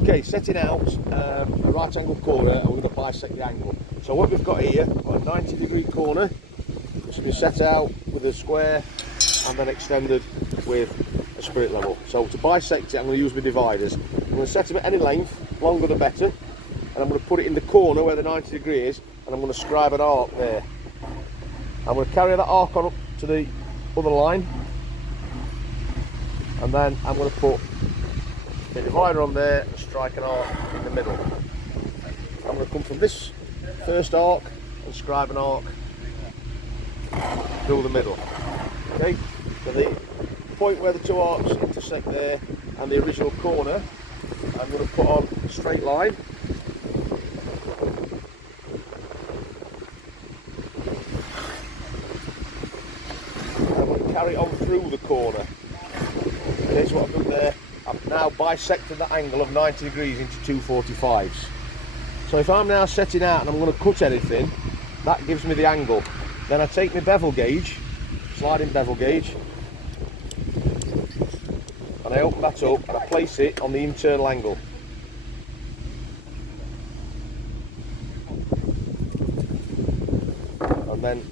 Okay, setting out a right angle corner, and we're going to bisect the angle. So what we've got here, we've got a 90-degree corner, which has been set out with a square and then extended with a spirit level. So to bisect it, I'm going to use my dividers. I'm going to set them at any length, longer the better, and I'm going to put it in the corner where the 90 degree is, and I'm going to scribe an arc there. I'm going to carry that arc on up to the other line, and then I'm going to put the divider on there and strike an arc in the middle. I'm going to come from this first arc and scribe an arc through the middle. Okay, so the point where the two arcs intersect there and the original corner, I'm going to put on a straight line. I'm going to carry on through the corner. Okay, so what I've done there, I've now bisected that angle of 90 degrees into 245s. So if I'm now setting out and I'm going to cut anything, that gives me the angle. Then I take my bevel gauge, sliding bevel gauge, and I open that up and I place it on the internal angle. And then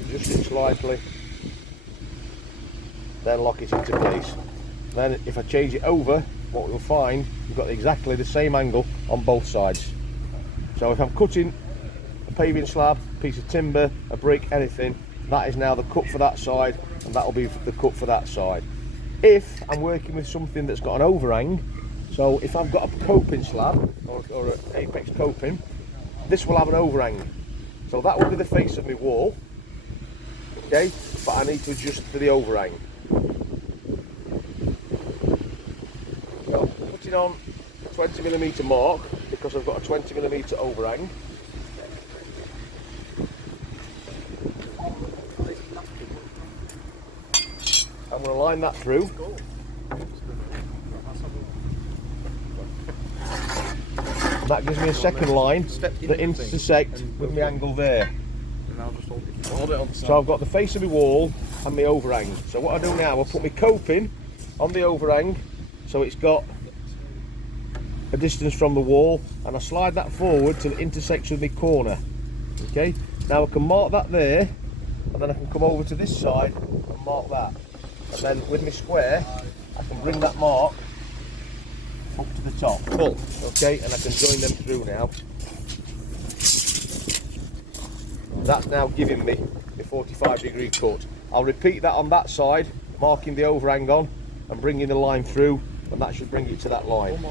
adjust it slightly, then lock it into place. Then if I change it over, what we'll find, we've got exactly the same angle on both sides. So if I'm cutting a paving slab, a piece of timber, a brick, anything, that is now the cut for that side, and that will be the cut for that side. If I'm working with something that's got an overhang, so if I've got a coping slab or an apex coping, this will have an overhang. So that will be the face of my wall, okay, but I need to adjust for the overhang. So putting on a 20mm mark because I've got a 20mm overhang. I'm going to line that through. That gives me a second line that intersects with my angle there. So I've got the face of my wall and my overhang. So what I do now, I'll put my coping on the overhang so it's got a distance from the wall, and I slide that forward till it intersects with my corner. Okay, now I can mark that there, and then I can come over to this side and mark that. And then with my square, I can bring that mark up to the top. Cool. Okay, and I can join them through now. That's now giving me a 45-degree cut. I'll repeat that on that side, marking the overhang on and bringing the line through, and that should bring it to that line.